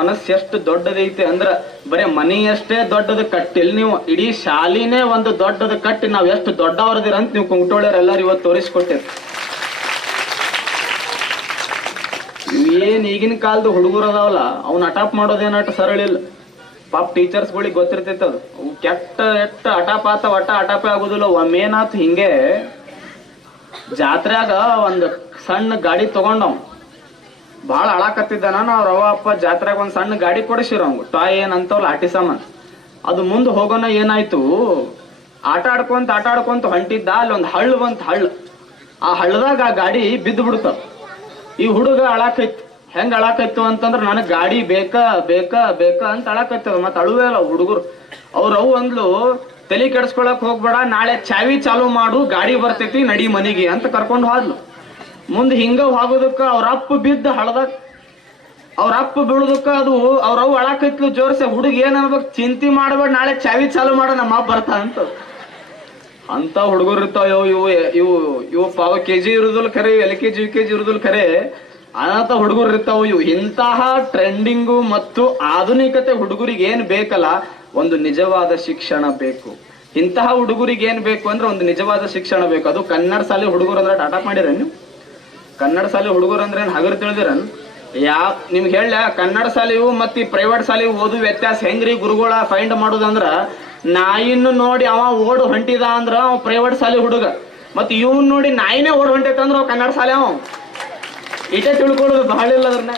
ಮನಸ್ಸು ಎಷ್ಟು ದೊಡ್ಡದೈತೆ ಅಂದ್ರ ಬರೇ ಮನೆಯಷ್ಟೇ ದೊಡ್ಡದು ಕಟ್ಟಿಲ್ ನೀವು ಇಡೀ ಶಾಲಿನೇ ಒಂದು ದೊಡ್ಡದ ಕಟ್ಟಿ ನಾವ್ ಎಷ್ಟು ದೊಡ್ಡವರದಿರ ಅಂತ ನೀವು ಕುಂಟೋಳ್ಯರ್ ಎಲ್ಲಾರು ಇವತ್ತು ತೋರಿಸ್ಕೊಟ್ಟಿರಿ ಏನ್ ಈಗಿನ ಕಾಲದ ಹುಡುಗರು ಅದಾವಲ್ಲ, ಅವ್ನ ಅಟಾಪ್ ಮಾಡೋದೇನಟ ಸರಳ ಇಲ್ಲ. ಪಾಪ ಟೀಚರ್ಸ್ಗಳಿಗೆ ಗೊತ್ತಿರ್ತೈತೆ ಅದು. ಅವು ಕೆಟ್ಟ, ಎಟ್ಟ ಅಟಾಪ್ ಆತ ಒಟ್ಟ ಅಟಾಪೇ ಆಗುದಿಲ್ಲ. ಒಮ್ಮೇನಾತ್ ಹಿಂಗೆ. ಜಾತ್ರೆಯಾಗ ಒಂದು ಸಣ್ಣ ಗಾಡಿ ತಗೊಂಡವ್ ಭಾಳ ಅಳಾಕತ್ತಿದ್ದಾನ ನಾವು ರವ ಅಪ್ಪ ಜಾತ್ರೆಗೆ ಒಂದು ಸಣ್ಣ ಗಾಡಿ ಕೊಡಿಸಿರ ಅವಂಗ ಟಾಯ್ ಏನ್ ಅಂತವಲ್ಲ ಆಟಿ ಸಾಮಾನ್. ಅದು ಮುಂದೆ ಹೋಗೋಣ ಏನಾಯ್ತು? ಆಟ ಆಡ್ಕೊಂತ ಆಟ ಆಡ್ಕೊಂತ ಹೊಂಟಿದ್ದ ಅಲ್ಲಿ ಒಂದ್ ಹಳ್ಳ ಬಂತ ಹಳ್ಳ. ಆ ಹಳ್ಳದಾಗ ಆ ಗಾಡಿ ಬಿದ್ದು ಬಿಡ್ತಾವ ಈ ಹುಡುಗ ಅಳಾಕೈತಿ. ಹೆಂಗ್ ಅಳಾಕೈತು ಅಂತಂದ್ರ ನನಗ್ ಗಾಡಿ ಬೇಕಾ ಬೇಕಾ ಬೇಕಾ ಅಂತ ಅಳಾಕೈತದ ಮತ್ ಅಳುವೇ ಅಲ್ಲ ಹುಡುಗರು. ಅವ್ರ ಅವು ಅಂದ್ಲು, ತಲೆ ಕೆಡ್ಸ್ಕೊಳಕ್ ಹೋಗ್ಬೇಡ, ನಾಳೆ ಚಾವಿ ಚಾಲು ಮಾಡು, ಗಾಡಿ ಬರ್ತೈತಿ, ನಡಿ ಮನೆಗೆ ಅಂತ ಕರ್ಕೊಂಡು ಹೋದ್ಲು. ಮುಂದೆ ಹಿಂಗ ಹೋಗೋದಕ್ಕ ಅವ್ರ ಅಪ್ಪ ಬಿದ್ದ ಹಳದಾಗ ಅವ್ರ ಅಪ್ಪ ಬೀಳದಕ್ಕ ಅದು ಅವ್ರ ಅವ್ ಅಳಾಕೈತ್ಲು ಜೋರ್ಸ, ಹುಡುಗ ಏನ್ ಅನ್ಬೇಕು, ಚಿಂತೆ ಮಾಡ್ಬೇಡ, ನಾಳೆ ಚಾವಿ ಚಾಲು ಮಾಡ, ನಮ್ಮ ಬರ್ತಾ ಅಂತ. ಅಂತ ಹುಡುಗರು ಇರ್ತಾವ ಇವು ಇವು ಇವು ಇವು ಪಾವ ಕೆ ಜಿ ಇರುದಿಲ್ಲ ಖರೆ L K G U K G ಇರುದಿಲ್ಲ ಖರೆ. ಅನಾಥ ಹುಡುಗರು ಇರ್ತಾವ, ಇವು ಇಂತಹ ಟ್ರೆಂಡಿಂಗು ಮತ್ತು ಆಧುನಿಕತೆ ಹುಡುಗರಿಗೆ ಏನ್ ಬೇಕಲ್ಲ, ಒಂದು ನಿಜವಾದ ಶಿಕ್ಷಣ ಬೇಕು. ಇಂತಹ ಹುಡುಗರಿಗೆ ಏನ್ ಬೇಕು ಅಂದ್ರೆ ಒಂದು ನಿಜವಾದ ಶಿಕ್ಷಣ ಬೇಕು. ಅದು ಕನ್ನಡ ಶಾಲೆ ಹುಡುಗರು ಅಂದ್ರೆ ಟಾಟಾ ಮಾಡಿರ ನೀವು ಕನ್ನಡ ಶಾಲೆ ಹುಡುಗರು ಅಂದ್ರೆ ಏನ್ ಹಗರ್ ತಿಳಿದಿರನ್ ಯಾ, ನಿಮ್ಗೆ ಹೇಳ ಕನ್ನಡ ಶಾಲೆಯು ಮತ್ತು ಪ್ರೈವೇಟ್ ಶಾಲೆಯು ಓದು ವ್ಯತ್ಯಾಸ ಹೆಂಗ್ರಿ ಗುರುಗಳ ಫೈಂಡ್ ಮಾಡೋದಂದ್ರ ನಾಯಿನ್ನು ನೋಡಿ ಅವ ಓಡು ಹೊಂಟಿದ ಅಂದ್ರ ಅವ ಪ್ರೈವೇಟ್ ಶಾಲೆ ಹುಡುಗ. ಮತ್ತು ಇವನ್ ನೋಡಿ ನಾಯಿನೇ ಓಡ್ ಹೊಂಟೈತ ಅಂದ್ರೆ ಅವ ಕನ್ನಡ ಶಾಲೆ ಅವ. ಇಟೇ ತಿಳ್ಕೊಳ್ಳೋದು ಬಹಳ ಇಲ್ಲ ಅದ್ರನ್ನ.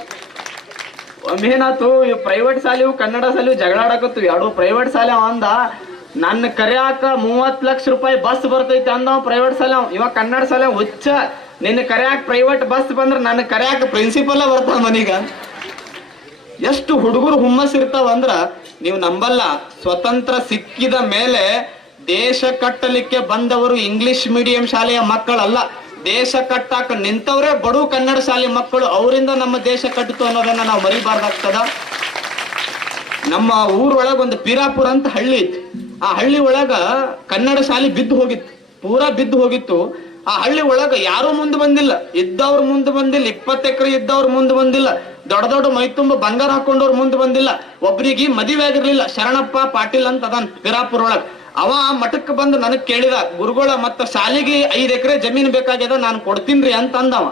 ಒಮ್ಮೇನಾತು ಈ ಪ್ರೈವೇಟ್ ಶಾಲೆವು ಕನ್ನಡ ಶಾಲೆವು ಜಗಳಾಡಕತ್ತು ಎರಡು ಪ್ರೈವೇಟ್ ಶಾಲೆ ಅಂದ ನನ್ನ ಕರೆಯಾಕ ಮೂವತ್ತು ಲಕ್ಷ ರೂಪಾಯಿ ಬಸ್ ಬರ್ತೈತೆ ಅಂದ ಪ್ರೈವೇಟ್ ಶಾಲೆ ಅವ. ಇವ ಕನ್ನಡ ಶಾಲೆ ಹುಚ್ಚ. ನಿನ್ನ ಕರ್ಯಾಕ ಪ್ರೈವೇಟ್ ಬಸ್ ಬಂದ್ರೆ ನನ್ನ ಕರ್ಯಾಕ ಪ್ರಿನ್ಸಿಪಲ್ ಬರ್ತಾವ ಮನೀಗ. ಎಷ್ಟು ಹುಡುಗರು ಹುಮ್ಮಸ್ ಇರ್ತಾವ ಅಂದ್ರ ನೀವು ನಂಬಲ್ಲ, ಸ್ವತಂತ್ರ ಸಿಕ್ಕಿದ ಮೇಲೆ ದೇಶ ಕಟ್ಟಲಿಕ್ಕೆ ಬಂದವರು ಇಂಗ್ಲಿಷ್ ಮೀಡಿಯಂ ಶಾಲೆಯ ಮಕ್ಕಳಲ್ಲ. ದೇಶ ಕಟ್ಟಾಕ ನಿಂತವರೇ ಬಡು ಕನ್ನಡ ಶಾಲೆ ಮಕ್ಕಳು, ಅವರಿಂದ ನಮ್ಮ ದೇಶ ಕಟ್ಟಿತು ಅನ್ನೋದನ್ನ ನಾವು ಮರಿಬಾರ್ದಾಗ್ತದ? ನಮ್ಮ ಊರೊಳಗ ಒಂದು ಪೀರಾಪುರ ಅಂತ ಹಳ್ಳಿ ಇತ್ತು ಆ ಹಳ್ಳಿ ಒಳಗ ಕನ್ನಡ ಶಾಲೆ ಬಿದ್ದು ಹೋಗಿತ್ತು, ಪೂರಾ ಬಿದ್ದು ಹೋಗಿತ್ತು. ಆ ಹಳ್ಳಿ ಒಳಗ ಯಾರು ಮುಂದೆ ಬಂದಿಲ್ಲ. ಇದ್ದವ್ರು ಮುಂದೆ ಬಂದಿಲ್ಲ, ಇಪ್ಪತ್ತು ಎಕರೆ ಇದ್ದವ್ರು ಮುಂದೆ ಬಂದಿಲ್ಲ, ದೊಡ್ಡ ದೊಡ್ಡ ಮೈ ತುಂಬ ಬಂಗಾರ ಹಾಕೊಂಡವ್ರು ಮುಂದೆ ಬಂದಿಲ್ಲ, ಒಬ್ರಿಗೆ ಮದುವೆ ಆಗಿರ್ಲಿಲ್ಲ, ಶರಣಪ್ಪ ಪಾಟೀಲ್ ಅಂತ ಅದನ್ ಬಿರಾಪುರ ಒಳಗ. ಅವ ಮಠಕ್ಕೆ ಬಂದು ನನಗ್ ಕೇಳಿದ, ಗುರುಗಳ ಮತ್ತ ಶಾಲೆಗೆ ಐದ್ ಎಕರೆ ಜಮೀನ್ ಬೇಕಾಗ್ಯದ, ನಾನು ಕೊಡ್ತೀನ್ರಿ ಅಂತ ಅಂದವ.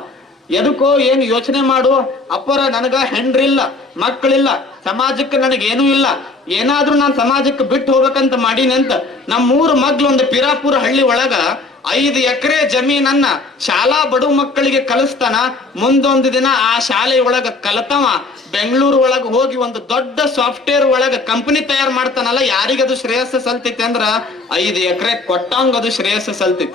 ಎದಕ್ಕೋ ಏನು ಯೋಚನೆ ಮಾಡು, ಅಪ್ಪರ ನನಗ ಹೆಂಡ್ರಿಲ್ಲ ಮಕ್ಕಳಿಲ್ಲ, ಸಮಾಜಕ್ಕೆ ನನಗೇನೂ ಇಲ್ಲ. ಏನಾದ್ರೂ ನಾನು ಸಮಾಜಕ್ಕೆ ಬಿಟ್ಟು ಹೋಗ್ಬೇಕಂತ ಮಾಡೀನಿ ಅಂತ ನಮ್ಮ ಮೂರು ಮಗ್ಳು ಒಂದು ಪಿರಾಪುರ ಹಳ್ಳಿ ಒಳಗ ಐದು ಎಕರೆ ಜಮೀನನ್ನ ಶಾಲಾ ಬಡು ಮಕ್ಕಳಿಗೆ ಕಲಿಸ್ತಾನ. ಮುಂದೊಂದು ದಿನ ಆ ಶಾಲೆ ಒಳಗ ಕಲತವ. ಬೆಂಗಳೂರು ಒಳಗ ಹೋಗಿ ಒಂದು ದೊಡ್ಡ ಸಾಫ್ಟ್ವೇರ್ ಒಳಗ ಕಂಪನಿ ತಯಾರು ಮಾಡ್ತಾನಲ್ಲ ಯಾರಿಗದು ಶ್ರೇಯಸ್ಸ ಸಲ್ತೈತಿ ಅಂದ್ರ ಐದು ಎಕರೆ ಕೊಟ್ಟಂಗ ಅದು ಶ್ರೇಯಸ್ಸ ಸಲ್ತೈತಿ.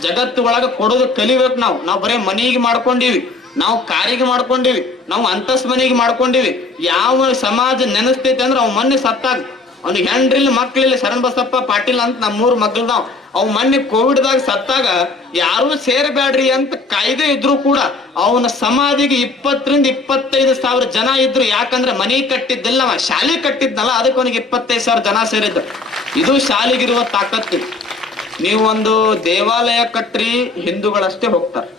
ಜಗತ್ತು ಒಳಗ ಕೊಡೋದು ಕಲಿಬೇಕು ನಾವು. ನಾವು ಬರೇ ಮನಿಗೆ ಮಾಡ್ಕೊಂಡಿವಿ. ನಾವು ಕಾರಿಗೆ ಮಾಡ್ಕೊಂಡಿವಿ. ನಾವು ಅಂತಸ್ ಮನೆಗೆ ಮಾಡ್ಕೊಂಡಿವಿ. ಯಾವ ಸಮಾಜ ನೆನೆಸ್ತೈತಿ ಅಂದ್ರೆ ಅವ್ ಮೊನ್ನೆ ಸತ್ತಾಗ. ಅವ್ನಿಗೆ ಹೆಂಡ್ರಿಲ್ ಮಕ್ಳಿಲ್ಲ ಶರಣ್ ಬಸಪ್ಪ ಪಾಟೀಲ್ ಅಂತ ನಮ್ಮ ಮೂರು ಮಗ್ಳದಾವ್ ಅವ್ ಮೊನ್ನೆ ಕೋವಿಡ್ದಾಗ ಸತ್ತಾಗ ಯಾರು ಸೇರಬೇಡ್ರಿ ಅಂತ ಕಾಯ್ದೆ ಇದ್ರು ಕೂಡ ಅವನ ಸಮಾಧಿಗೆ ಇಪ್ಪತ್ತರಿಂದ ಇಪ್ಪತ್ತೈದು ಸಾವಿರ ಜನ ಇದ್ರು. ಯಾಕಂದ್ರೆ ಮನೆ ಕಟ್ಟಿದ್ದಿಲ್ಲ ಶಾಲೆ ಕಟ್ಟಿದ್ನಲ್ಲ, ಅದಕ್ಕೆ ಅವನಿಗೆ ಇಪ್ಪತ್ತೈದು ಸಾವಿರ ಜನ ಸೇರಿದ್ರು. ಇದು ಶಾಲೆಗಿರುವ ತಾಕತ್ತು. ನೀವು ಒಂದು ದೇವಾಲಯ ಕಟ್ರಿ, ಹಿಂದೂಗಳಷ್ಟೇ ಹೋಗ್ತಾರೆ.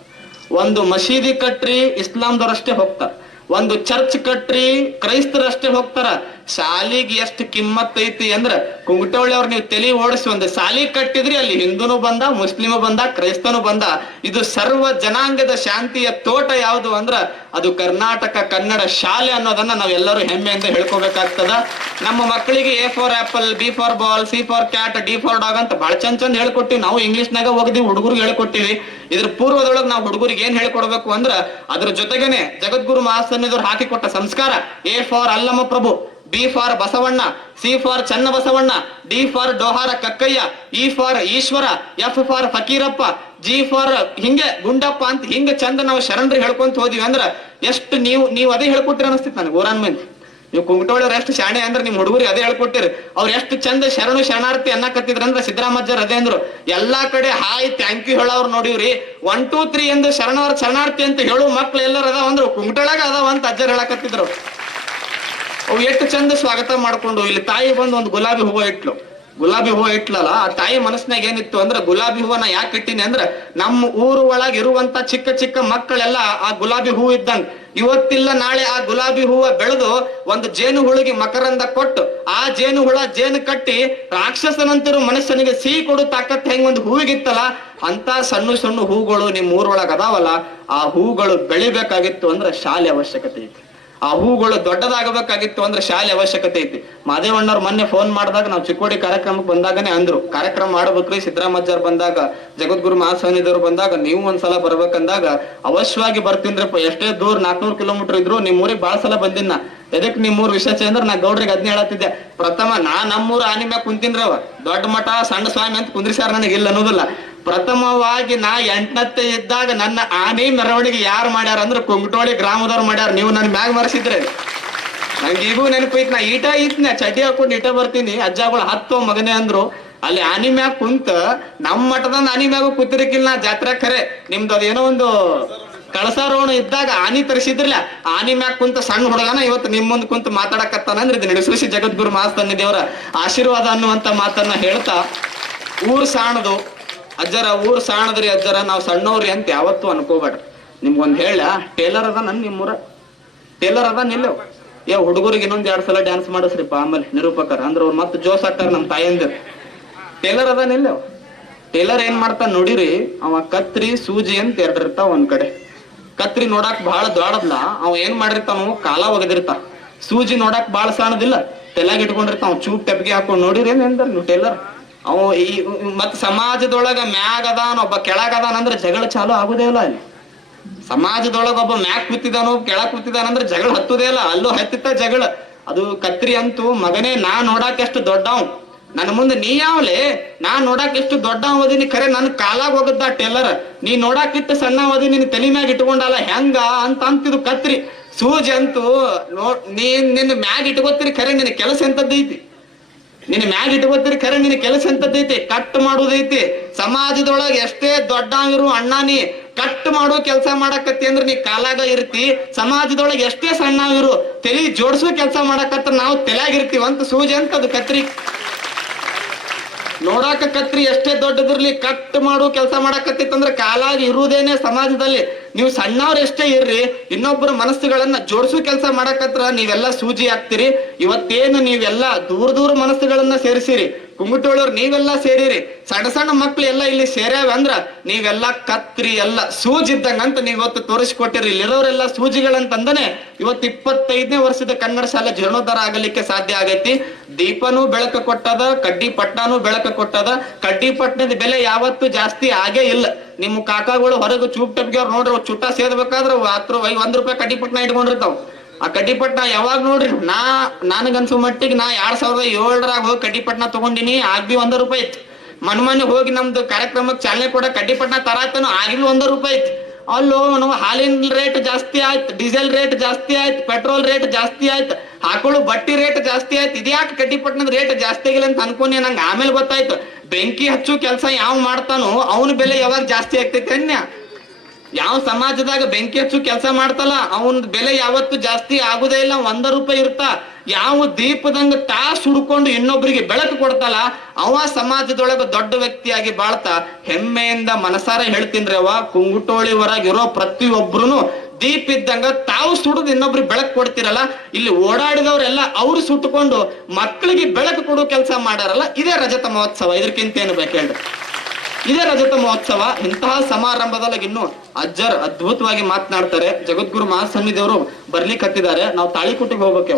ಒಂದು ಮಸೀದಿ ಕಟ್ರಿ ಇಸ್ಲಾಂದವರಷ್ಟೇ ಹೋಗ್ತಾರ. ಒಂದು ಚರ್ಚ್ ಕಟ್ರಿ, ಕ್ರೈಸ್ತರಷ್ಟೇ ಹೋಗ್ತಾರ. ಶಾಲಿಗೆ ಎಷ್ಟು ಕಿಮ್ಮತ್ ಐತಿ ಅಂದ್ರ ಕುಂಗಟೋಳಿ ಅವ್ರ ನೀವು ತಲೆ ಓಡಿಸಿ ಒಂದು ಶಾಲಿ ಕಟ್ಟಿದ್ರಿ, ಅಲ್ಲಿ ಹಿಂದೂನು ಬಂದ, ಮುಸ್ಲಿಮ ಬಂದ, ಕ್ರೈಸ್ತನು ಬಂದ. ಇದು ಸರ್ವ ಜನಾಂಗದ ಶಾಂತಿಯ ತೋಟ ಯಾವುದು ಅಂದ್ರ ಅದು ಕರ್ನಾಟಕ ಕನ್ನಡ ಶಾಲೆ ಅನ್ನೋದನ್ನ ನಾವೆಲ್ಲರೂ ಹೆಮ್ಮೆಯಿಂದ ಹೇಳ್ಕೋಬೇಕಾಗ್ತದ. ನಮ್ಮ ಮಕ್ಕಳಿಗೆ A for apple, B for ball, C for cat, D for dog ಅಂತ ಬಹಳ ಚಂದ ಚಂದ ಹೇಳ್ಕೊಟ್ಟಿವಿ. ನಾವು ಇಂಗ್ಲಿಷ್ನಾಗ ಹೋಗಿದ್ವಿ ಹುಡುಗರಿಗೆ ಹೇಳ್ಕೊಟ್ಟಿವಿ. ಇದ್ರ ಪೂರ್ವದೊಳಗೆ ನಾವು ಹುಡುಗರಿಗೆ ಏನ್ ಹೇಳ್ಕೊಡ್ಬೇಕು ಅಂದ್ರ ಅದ್ರ ಜೊತೆಗೇನೆ ಜಗದ್ಗುರು ಮಹಾಸನ್ನಿದವ್ರು ಹಾಕಿಕೊಟ್ಟ ಸಂಸ್ಕಾರ, A for Allamma Prabhu. B for Basavanna, C for Channa Basavanna D for Dohara Kakkayya, E for Ishwara, F for Fakirappa, G for ಹಿಂಗೆ ಗುಂಡಪ್ಪ ಅಂತ ಹಿಂಗೆ ಚಂದ ನಾವು ಶರಣರು ಹೇಳ್ಕೊಂತ ಹೋದಿವಿ ಅಂದ್ರ ಎಷ್ಟು ನೀವು ನೀವು ಅದೇ ಹೇಳ್ಕೊಟ್ಟಿರ ಅನಿಸ್ತಿತ್ತು ನನಗೆ ಊರನ್ ಮಂದಿ. ನೀವು ಕುಂಗಟೋಳವ್ರು ಎಷ್ಟು ಶಾಣೆ ಅಂದ್ರೆ ನಿಮ್ ಹುಡುಗರು ಅದೇ ಹೇಳ್ಕೊಟ್ಟಿರಿ. ಅವ್ರು ಎಷ್ಟು ಚಂದ ಶರಣು ಶರಣಾರ್ಥಿ ಅನ್ನಕತ್ತಿದ್ರ ಅಂದ್ರೆ ಸಿದ್ದರಾಮಜ್ಜರ್ ಅದೇ ಅಂದ್ರು. ಎಲ್ಲಾ ಕಡೆ ಹಾಯ್ ಥ್ಯಾಂಕ್ ಯು ಹೇಳೋರು ನೋಡಿವ್ರಿ. ಒನ್ ಟೂ ತ್ರೀ ಎಂದು ಶರಣವರ ಶರಣಾರ್ಥಿ ಅಂತ ಹೇಳು ಮಕ್ಳು ಎಲ್ಲರೂ ಅದಾವ ಅಂದ್ರು ಕುಂಗಟೊಳಗ ಅದಾವ ಅಂತ ಅಜ್ಜರ್ ಹೇಳಕತ್ತಿದ್ರು. ಅವು ಎಷ್ಟು ಚಂದ ಸ್ವಾಗತ ಮಾಡ್ಕೊಂಡು, ಇಲ್ಲಿ ತಾಯಿ ಬಂದು ಒಂದು ಗುಲಾಬಿ ಹೂವು ಇಟ್ಲು. ಗುಲಾಬಿ ಹೂವು ಇಟ್ಲಲ್ಲ, ಆ ತಾಯಿ ಮನಸ್ಸಿನಾಗ ಏನಿತ್ತು ಅಂದ್ರೆ, ಗುಲಾಬಿ ಹೂವನ್ನ ಯಾಕೆ ಇಟ್ಟಿನಿ ಅಂದ್ರೆ, ನಮ್ಮ ಊರು ಒಳಗೆ ಇರುವಂತ ಚಿಕ್ಕ ಚಿಕ್ಕ ಮಕ್ಕಳೆಲ್ಲ ಆ ಗುಲಾಬಿ ಹೂವು ಇದ್ದಂಗ. ಇವತ್ತಿಲ್ಲ ನಾಳೆ ಆ ಗುಲಾಬಿ ಹೂವ ಬೆಳೆದು ಒಂದು ಜೇನು ಹುಳುಗೆ ಮಕರಂದ ಕೊಟ್ಟು, ಆ ಜೇನು ಹುಳ ಜೇನು ಕಟ್ಟಿ ರಾಕ್ಷಸನಂತಿರೋ ಮನುಷ್ಯನಿಗೆ ಸಿಹಿ ಕೊಡು ತಾಕತ್ ಹೆಂಗ್ ಒಂದು ಹೂವಿಗಿತ್ತಲ್ಲ, ಅಂತ ಸಣ್ಣ ಸಣ್ಣ ಹೂಗಳು ನಿಮ್ಮ ಊರೊಳಗ ಅದಾವಲ್ಲ, ಆ ಹೂಗಳು ಬೆಳಿಬೇಕಾಗಿತ್ತು ಅಂದ್ರೆ ಶಾಲೆ ಅವಶ್ಯಕತೆ ಐತಿ ಆ ಹೂಗಳು ದೊಡ್ಡದಾಗಬೇಕಾಗಿತ್ತು ಅಂದ್ರೆ ಶಾಲೆ ಅವಶ್ಯಕತೆ ಐತಿ. ಮಾದೇವಣ್ಣವ್ರು ಮೊನ್ನೆ ಫೋನ್ ಮಾಡಿದಾಗ ನಾವು ಚಿಕ್ಕೋಡಿ ಕಾರ್ಯಕ್ರಮಕ್ಕೆ ಬಂದಾಗನೇ ಅಂದ್ರು. ಕಾರ್ಯಕ್ರಮ ಮಾಡ್ಬೇಕ್ರಿ ಸಿದ್ದರಾಮಜ್ಜರ್ ಬಂದಾಗ, ಜಗದ್ಗುರು ಮಹಾಸ್ವಾಮಿದವ್ರು ಬಂದಾಗ, ನೀವು ಒಂದ್ಸಲ ಬರ್ಬೇಕಂದಾಗ ಅವಶ್ಯವಾಗಿ ಬರ್ತೀನ್ರಿಪ್ಪ ಎಷ್ಟೇ ದೂರ ನಾಲ್ಕನೂರು ಕಿಲೋಮೀಟರ್ ಇದ್ರು ನಿಮ್ ಊರಿಗೆ ಬಾಳ ಸಲ ಬಂದಿನ ಎದಕ್ ನಿಮ್ ಊರ್ ವಿಶೇಷ ಅಂದ್ರೆ ನಾ ಗೌಡ್ರಿಗೆ ಅದ್ನೇ ಹೇಳತ್ತಿದ್ದೆ. ಪ್ರಥಮ ನಾ ನಮ್ಮೂರ ಆನಿ ಮ್ಯಾಗ ಕುಂತಿನ್ರವ ದೊಡ್ಡ ಮಠ, ಸಣ್ಣ ಸ್ವಾಮಿ ಅಂತ ಕುಂದ್ರಿಸ್ಯಾರ ನನಗೆ ಇಲ್ಲ ಅನ್ನೋದಿಲ್ಲ. ಪ್ರಥಮವಾಗಿ ನಾ ಎಂಟನತ್ತೆ ಇದ್ದಾಗ ನನ್ನ ಆನೆ ಮೆರವಣಿಗೆ ಯಾರು ಮಾಡ್ಯಾರ ಅಂದ್ರೆ ಕುಂಗಟೋಳಿ ಗ್ರಾಮದವ್ರು ಮಾಡ್ಯಾರ. ನೀವು ನನ್ನ ಮ್ಯಾಗ ಮರೆಸಿದ್ರೆ. ನಂಗೆ ಈಗೂ ನೆನಪೈತ್ ನಾ ಈಟ ಇತ್ನ ಚಟಿ ಹಾಕೊಂಡು ಈಟ ಬರ್ತೀನಿ. ಅಜ್ಜಗಳು ಹತ್ತು ಮಗನೇ ಅಂದ್ರು. ಅಲ್ಲಿ ಆನಿ ಮ್ಯಾಗ ಕುಂತ ನಮ್ಮ ಮಠದಂದ ಆನಿ ಮ್ಯಾಗ ಕೂತಿರಕಿಲ್ಲ ನಾ ಜಾತ್ರೆ ಖರೆ ನಿಮ್ದು ಅದೇನೋ ಒಂದು ಕಳಸಾರೋಣ ಇದ್ದಾಗ ಆನಿ ತರಿಸಿದ್ರಲ್ಲ, ಆನಿ ಮ್ಯಾಗ ಕುಂತ ಸಣ್ಣ ಹುಡುಗನ ಇವತ್ತು ನಿಮ್ ಮುಂದೆ ಕುಂತ ಮಾತಾಡಕತ್ತಾನ ಅಂದ್ರೆ ಇದು ನಡೆಸಿ ಜಗದ್ಗುರು ಮಾಸ್ತನ್ನಿ ದೇವರ ಆಶೀರ್ವಾದ ಅನ್ನುವಂತ ಮಾತನ್ನ ಹೇಳ್ತಾ, ಊರ್ ಸಾಣದು. ಅಜ್ಜರ ಊರ್ ಸಾಣದ್ರಿ ಅಜ್ಜರ, ನಾವು ಸಣ್ಣವ್ರಿ ಅಂತ ಯಾವತ್ತೂ ಅನ್ಕೋಬೇಡ್ರಿ. ನಿಮ್ಗೊಂದ್ ಹೇಳ ಟೇಲರ್ ಅದ ನನ್ ನಿಮ್ಮೂರ? ಟೇಲರ್ ಅದ ನಿಲ್ಲೆವು ಏ, ಹುಡುಗರಿಗೆ ಇನ್ನೊಂದ್ ಎರಡ್ ಸಲ ಡ್ಯಾನ್ಸ್ ಮಾಡಿಸ್ರಿಪ್ಪ, ಆಮೇಲೆ ನಿರೂಪಕರ. ಅಂದ್ರ ಅವ್ರು ಮತ್ತೆ ಜೋಸ್ ಹಾಕ್ತಾರ ನಮ್ ತಾಯಂದಿರ್. ಟೇಲರ್ ಅದ ನಿಲ್ಲೆವು ಟೇಲರ್ ಏನ್ ಮಾಡ್ತಾನ ನೋಡಿರಿ, ಅವ ಕತ್ರಿ, ಸೂಜಿ ಅಂತ ಎರಡ್ ಇರ್ತಾವ ಒಂದ್ ಕಡೆ. ಕತ್ರಿ ನೋಡಾಕ್ ಬಹಳ ದೊಡ್ಡದ್ಲ ಅವ ಏನ್ ಮಾಡಿರ್ತಾನು ಕಾಲ ಒಗದಿರ್ತಾನ. ಸೂಜಿ ನೋಡಾಕ್ ಬಹಳ ಸಾಣದಿಲ್ಲ. ತೆಲಾಗ ಇಟ್ಕೊಂಡಿರ್ತಾವ ಚೂಪ್ ಟೆಪ್ಗೆ ಹಾಕೊಂಡ್ ನೋಡಿರಿ ಏನ್ ನೀವು ಟೇಲರ್? ಅವ ಈ ಮತ್ ಸಮಾಜದೊಳಗ ಮ್ಯಾಗ್ ಅದಾನ ಒಬ್ಬ ಕೆಳಗದಾನ ಅಂದ್ರೆ ಜಗಳ ಚಾಲು ಆಗುದೇ ಇಲ್ಲ ಅಲ್ಲಿ. ಸಮಾಜದೊಳಗ ಒಬ್ಬ ಮ್ಯಾಕ್ ಕೂತಿದಾನೋ ಕೆಳ ಕೂತಿದಾನ ಜಗಳ ಹತ್ತುದೇ ಇಲ್ಲ. ಅಲ್ಲೂ ಹತ್ತಿತ್ತ ಜಗಳ. ಅದು ಕತ್ರಿ ಅಂತೂ, ಮಗನೇ ನಾ ನೋಡಾಕ ಎಷ್ಟು ದೊಡ್ಡವ್. ನನ್ನ ಮುಂದೆ ನೀ ಯಾವ್ಲೆ? ನಾ ನೋಡಾಕ ಎಷ್ಟು ದೊಡ್ಡ ಓದಿನಿ ಖರೆ ನನ್ ಕಾಲಾಗ ಹೋಗದ್ದ ಟೇಲರ್. ನೀ ನೋಡಾಕಿತ್ತು ಸಣ್ಣ ಓದಿ ನಿನ್ ತಲೆ ಮ್ಯಾಗ ಇಟ್ಕೊಂಡಲ್ಲ ಹೆಂಗ ಅಂತ ಅಂತಿದು ಕತ್ರಿ. ಸೂಜಿ ಅಂತೂ ನೋ ನೀನ್ ನಿನ್ನ ಮ್ಯಾಗ ಇಟ್ಕೋತೀರಿ ಖರೆ ನಿನ್ನ ಕೆಲಸ ಎಂತದ್ದೈತಿ ನಿನ್ನ ಮ್ಯಾಗ ಇಟ್ಕೋತೀರಿ ಖರೆ ನಿನ್ನ ಕೆಲಸ ಎಂತದೈತಿ ಕಟ್ ಮಾಡುದೈತಿ. ಸಮಾಜದೊಳಗ ಎಷ್ಟೇ ದೊಡ್ಡವಿರು ಅಣ್ಣ ಅಣ್ಣಾನಿ ಕಟ್ ಮಾಡೋ ಕೆಲಸ ಮಾಡಕತ್ತಿ ಅಂದ್ರೆ ನೀ ಕಾಲಾಗ ಇರ್ತಿ. ಸಮಾಜದೊಳಗೆ ಎಷ್ಟೇ ಸಣ್ಣವಿರು ತಲಿ ಜೋಡಿಸೋ ಕೆಲಸ ಮಾಡಕತ್ತ ನಾವು ತಲೆಯಾಗಿರ್ತೀವಿ ಅಂತ ಸೂಜಿ ಅಂತ ಅದು ಕತ್ರಿ. ನೋಡಾಕ ಕತ್ರಿ ಎಷ್ಟೇ ದೊಡ್ಡದಿರ್ಲಿ ಕಟ್ ಮಾಡೋ ಕೆಲಸ ಮಾಡಾಕತ್ತಿತ್ತಂದ್ರೆ ಕಾಲಾಗಿ ಇರುವುದೇನೆ ಸಮಾಜದಲ್ಲಿ. ನೀವು ಸಣ್ಣವ್ರು ಎಷ್ಟೇ ಇರ್ರಿ, ಇನ್ನೊಬ್ಬರ ಮನಸ್ಸುಗಳನ್ನ ಜೋಡಿಸೋ ಕೆಲಸ ಮಾಡಕತ್ರ ನೀವೆಲ್ಲ ಸೂಜಿ ಆಗ್ತೀರಿ. ಇವತ್ತೇನು ನೀವೆಲ್ಲ ದೂರ ದೂರ ಮನಸ್ಸುಗಳನ್ನ ಸೇರಿಸಿರಿ. ಕುಂಗುಟೋಳವ್ರು ನೀವೆಲ್ಲ ಸೇರಿರಿ. ಸಣ್ಣ ಸಣ್ಣ ಮಕ್ಳು ಎಲ್ಲ ಇಲ್ಲಿ ಸೇರ್ಯಾವ ಅಂದ್ರ ನೀವೆಲ್ಲ ಕತ್ರಿ ಎಲ್ಲ ಸೂಜಿ ಇದ್ದಂಗ ಅಂತ ನೀವ್ ಇವತ್ತು ತೋರಿಸ್ಕೊಟ್ಟಿರಿ. ಇಲ್ಲಿರೋರೆಲ್ಲ ಸೂಜಿಗಳಂತಂದನೆ ಇವತ್ತು ಇಪ್ಪತ್ತೈದನೇ ವರ್ಷದ ಕನ್ನಡ ಶಾಲೆ ಜೀರ್ಣೋದ್ಧಾರ ಆಗಲಿಕ್ಕೆ ಸಾಧ್ಯ ಆಗೈತಿ. ದೀಪನೂ ಬೆಳಕು ಕೊಟ್ಟದ, ಕಡ್ಡಿ ಬೆಳಕ ಬೆಳಕು ಕೊಟ್ಟದ. ಕಡ್ಡಿ ಪಟ್ಟಣದ ಬೆಲೆ ಯಾವತ್ತು ಜಾಸ್ತಿ ಆಗೇ ಇಲ್ಲ. ನಿಮ್ಮ ಕಾಕಾಗಳು ಹೊರಗೆ ಚೂಪ್ ಟಪ್ಗೆ ಅವ್ರು ನೋಡ್ರಿ ಚುಟ್ಟ ಸೇದ್ಬೇಕಾದ್ರೆ ಹತ್ತು ರೂಪಾಯಿ ಒಂದ್ ರೂಪಾಯಿ ಕಡ್ಡಿ ಪಟ್ಟಣ ಇಟ್ಕೊಂಡಿರ್ತಾವ. ಆ ಕಡ್ಡಿಪಟ್ನ ಯಾವಾಗ ನೋಡ್ರಿ? ನಾ, ನನಗನ್ಸೋ ಮಟ್ಟಿಗೆ ನಾ ಎರಡ್ ಸಾವಿರದ ಏಳರಾಗ ಹೋಗಿ ಕಡ್ಡಿಪಟ್ನ ತಗೊಂಡಿನಿ, ಆಗ್ ಬಿ ಒಂದ ರೂಪಾಯಿ ಇತ್ತು ಮನ್ ಮೊನ್ನೆ ಹೋಗಿ ನಮ್ದು ಕಾರ್ಯಕ್ರಮಕ್ಕೆ ಚಾಲನೆ ಕೊಡ ಕಡ್ಡಿಪಟ್ನ ತರಾತನು ಆಗಿಲ್ ಒಂದ ರೂಪಾಯಿ ಇತ್ತು ಅಲ್ಲೋ ನಾವು ಹಾಲಿನ ರೇಟ್ ಜಾಸ್ತಿ ಆಯ್ತು, ಡೀಸೆಲ್ ರೇಟ್ ಜಾಸ್ತಿ ಆಯ್ತು, ಪೆಟ್ರೋಲ್ ರೇಟ್ ಜಾಸ್ತಿ ಆಯ್ತು, ಹಾಕೊಳ್ಳೋ ಬಟ್ಟಿ ರೇಟ್ ಜಾಸ್ತಿ ಆಯ್ತು, ಇದ್ಯಾಕೆ ಕಟ್ಟಿಪಟ್ಟಣದ ರೇಟ್ ಜಾಸ್ತಿ ಆಗಿಲ್ಲ ಅಂತ ಅನ್ಕೊಂಡೆ, ನಂಗೆ ಆಮೇಲೆ ಗೊತ್ತಾಯ್ತು. ಬೆಂಕಿ ಹಚ್ಚು ಕೆಲಸ ಯಾವ ಮಾಡ್ತಾನೋ, ಅವನ ಬೆಲೆ ಯಾವಾಗ ಜಾಸ್ತಿ ಆಗ್ತೈತೆ ಅನ್ಯ. ಯಾವ ಸಮಾಜದಾಗ ಬೆಂಕಿ ಹಚ್ಚು ಕೆಲಸ ಮಾಡ್ತಲ್ಲ, ಅವನ್ ಬೆಲೆ ಯಾವತ್ತು ಜಾಸ್ತಿ ಆಗುದೇ ಇಲ್ಲ, ಒಂದ ರೂಪಾಯಿ ಇರ್ತಾ. ಯಾವ ದೀಪದಂಗ ತಾ ಹುಡ್ಕೊಂಡು ಇನ್ನೊಬ್ರಿಗೆ ಬೆಳಕು ಕೊಡ್ತಲ್ಲ, ಅವ ಸಮಾಜದೊಳಗ ದೊಡ್ಡ ವ್ಯಕ್ತಿಯಾಗಿ ಬಾಳ್ತಾ. ಹೆಮ್ಮೆಯಿಂದ ಮನಸಾರ ಹೇಳ್ತೀನ್ರಿ ಅವ ಕುಂಗುಟೋಳಿ ಹೊರಗಿರೋ ಪ್ರತಿಯೊಬ್ರು ದೀಪ ಇದ್ದಂಗ ತಾವು ಸುಡುದು ಇನ್ನೊಬ್ರಿಗೆ ಬೆಳಕು ಕೊಡ್ತಿರಲ್ಲ, ಇಲ್ಲಿ ಓಡಾಡಿದವರೆಲ್ಲ ಅವ್ರು ಸುಟ್ಟುಕೊಂಡು ಮಕ್ಕಳಿಗೆ ಬೆಳಕು ಕೊಡೋ ಕೆಲಸ ಮಾಡಾರಲ್ಲ ಇದೇ ರಜತ ಮಹೋತ್ಸವ. ಇದಕ್ಕಿಂತ ಏನು ಬೇಕು ಹೇಳ್ರಿ? ಇದೇ ರಜತ ಮಹೋತ್ಸವ. ಇಂತಹ ಸಮಾರಂಭದಲ್ಲಿ ಇನ್ನು ಅಜ್ಜರ್ ಅದ್ಭುತವಾಗಿ ಮಾತನಾಡ್ತಾರೆ. ಜಗದ್ಗುರು ಮಹಾಸನ್ನಿದೇವರು ಬರ್ಲಿಕ್ಕೆ ಹತ್ತಿದ್ದಾರೆ ನಾವು ತಾಳಿಕುಟ್ಟಿಗೆ ಹೋಗ್ಬೇಕೆ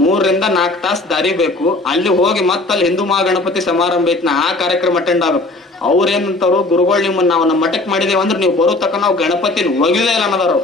ಮೂರರಿಂದ ನಾಲ್ಕು ತಾಸು ದಾರಿ ಬೇಕು. ಅಲ್ಲಿ ಹೋಗಿ ಮತ್ತಲ್ಲಿ ಹಿಂದೂ ಮಹಾಗಣಪತಿ ಸಮಾರಂಭ ಐತಿ ಆ ಕಾರ್ಯಕ್ರಮ ಅಟೆಂಡ್ ಆಗ್ಬೇಕು. ಅವ್ರೇನಂತಾರು ಗುರುಗಳು ನಿಮ್ಮ ನಾವು ನಮ್ಮ ಮಠಕ್ಕೆ ಮಾಡಿದೇವೆ ಅಂದ್ರೆ ನೀವು ಬರೋ ತಕ್ಕ ನಾವು ಗಣಪತಿನ ಒಗಿದೇ ಇಲ್ಲ ಅನ್ನೋದಾರು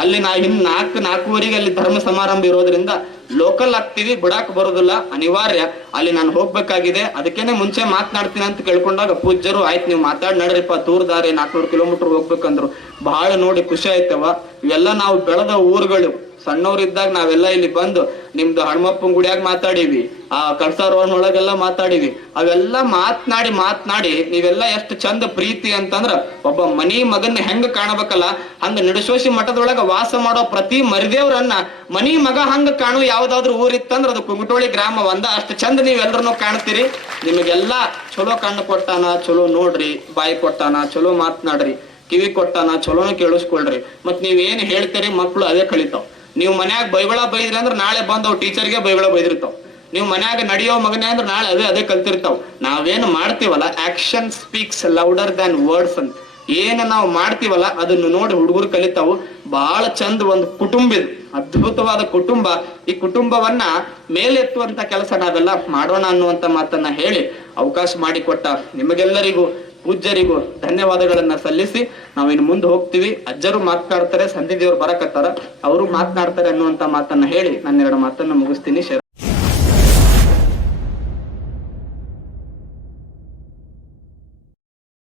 ಅಲ್ಲಿ ನಾ ಇನ್ ನಾಲ್ಕು ನಾಲ್ಕೂವರೆಗೆ ಅಲ್ಲಿ ಧರ್ಮ ಸಮಾರಂಭ ಇರೋದ್ರಿಂದ ಲೋಕಲ್ ಆಗ್ತೀವಿ, ಬಿಡಾಕ್ ಬರೋದಿಲ್ಲ. ಅನಿವಾರ್ಯ. ಅಲ್ಲಿ ನಾನು ಹೋಗ್ಬೇಕಾಗಿದೆ. ಅದಕ್ಕೇನೆ ಮುಂಚೆ ಮಾತನಾಡ್ತೀನಿ ಅಂತ ಕೇಳ್ಕೊಂಡಾಗ ಪೂಜ್ಯರು, ಆಯ್ತು, ನೀವು ಮಾತಾಡ್, ನಡ್ರಿಪ್ಪ ದೂರ ದಾರಿ ನಾಲ್ಕುನೂರು ಕಿಲೋಮೀಟರ್ ಹೋಗ್ಬೇಕಂದ್ರು. ಬಹಳ ನೋಡಿ ಖುಷಿ ಆಯ್ತವ. ಇವೆಲ್ಲ ನಾವು ಬೆಳೆದ ಊರುಗಳು. ಸಣ್ಣವ್ರಿದ್ದಾಗ ನಾವೆಲ್ಲ ಇಲ್ಲಿ ಬಂದು ನಿಮ್ದು ಹಣ್ಮಪ್ಪನ್ ಗುಡಿಯಾಗ ಮಾತಾಡೀವಿ, ಆ ಕಳ್ಸಾರೋನ್ ಒಳಗೆಲ್ಲ ಮಾತಾಡೀವಿ. ಅವೆಲ್ಲ ಮಾತನಾಡಿ ಮಾತನಾಡಿ ನೀವೆಲ್ಲ ಎಷ್ಟು ಚಂದ ಪ್ರೀತಿ ಅಂತಂದ್ರ ಒಬ್ಬ ಮನಿ ಮಗನ್ನ ಹೆಂಗ ಕಾಣಬೇಕಲ್ಲ, ಹಂಗ ನಿಡಶೋಷಿ ಮಠದೊಳಗ ವಾಸ ಮಾಡೋ ಪ್ರತಿ ಮರಿದೇವ್ರನ್ನ ಮನಿ ಮಗ ಹಂಗ ಕಾಣು ಯಾವ್ದಾದ್ರು ಊರಿತ್ತಂದ್ರ ಅದು ಕುಮಟೋಳಿ ಗ್ರಾಮ ಒಂದ. ಅಷ್ಟು ಚಂದ ನೀವೆಲ್ಲರನ್ನು ಕಾಣ್ತೀರಿ. ನಿಮಗೆಲ್ಲ ಚಲೋ ಕಣ್ಣು ಕೊಟ್ಟಾನ ಚಲೋ ನೋಡ್ರಿ, ಬಾಯಿ ಕೊಟ್ಟಾನ ಚಲೋ ಮಾತನಾಡ್ರಿ, ಕಿವಿ ಕೊಟ್ಟಾನ ಚಲೋನ ಕೇಳಿಸ್ಕೊಳ್ರಿ. ಮತ್ ನೀವ್ ಏನ್ ಹೇಳ್ತೀರಿ ಮಕ್ಳು ಅದೇ ಕಲಿತಾವ್. ನೀವು ಮನ್ಯಾಗ ಬೈಬಳ ಬೈದ್ರಿ ಅಂದ್ರೆ ನಾಳೆ ಬಂದವು, ಟೀಚರ್ಗೆ ಬೈಬಳ ಬೈದಿರ್ತಾವ್. ನೀವು ಮನ್ಯಾಗ ನಡೆಯೋ ಮಗನೇ ಅಂದ್ರೆ ನಾಳೆ ಅದೇ ಅದೇ ಕಲ್ತಿರ್ತಾವ್. ನಾವೇನು ಮಾಡ್ತೀವಲ್ಲ action speaks louder than words ಅಂತ. ಏನು ನಾವು ಮಾಡ್ತೀವಲ್ಲ, ಅದನ್ನು ನೋಡಿ ಹುಡುಗರು ಕಲಿತಾವು. ಬಹಳ ಚಂದ ಒಂದು ಕುಟುಂಬ ಇದು. ಅದ್ಭುತವಾದ ಕುಟುಂಬ. ಈ ಕುಟುಂಬವನ್ನ ಮೇಲೆತ್ತುವಂತ ಕೆಲಸ ನಾವೆಲ್ಲ ಮಾಡೋಣ ಅನ್ನುವಂತ ಮಾತನ್ನ ಹೇಳಿ ಅವಕಾಶ ಮಾಡಿಕೊಟ್ಟ ನಿಮಗೆಲ್ಲರಿಗೂ ಪೂಜ್ಯರಿಗೂ ಧನ್ಯವಾದಗಳನ್ನ ಸಲ್ಲಿಸಿ ನಾವಿನ್ನು ಮುಂದೆ ಹೋಗ್ತೀವಿ. ಅಜ್ಜರು ಮಾತನಾಡ್ತಾರೆ ಸಂಧಿ ದೇವ್ರು ಬರಕತ್ತಾರ. ಅವರು ಮಾತನಾಡ್ತಾರೆ ಅನ್ನುವಂತ ಮಾತನ್ನ ಹೇಳಿ ನನ್ನ ಎರಡು ಮಾತನ್ನ ಮುಗಿಸ್ತೀನಿ. ಶರಣ.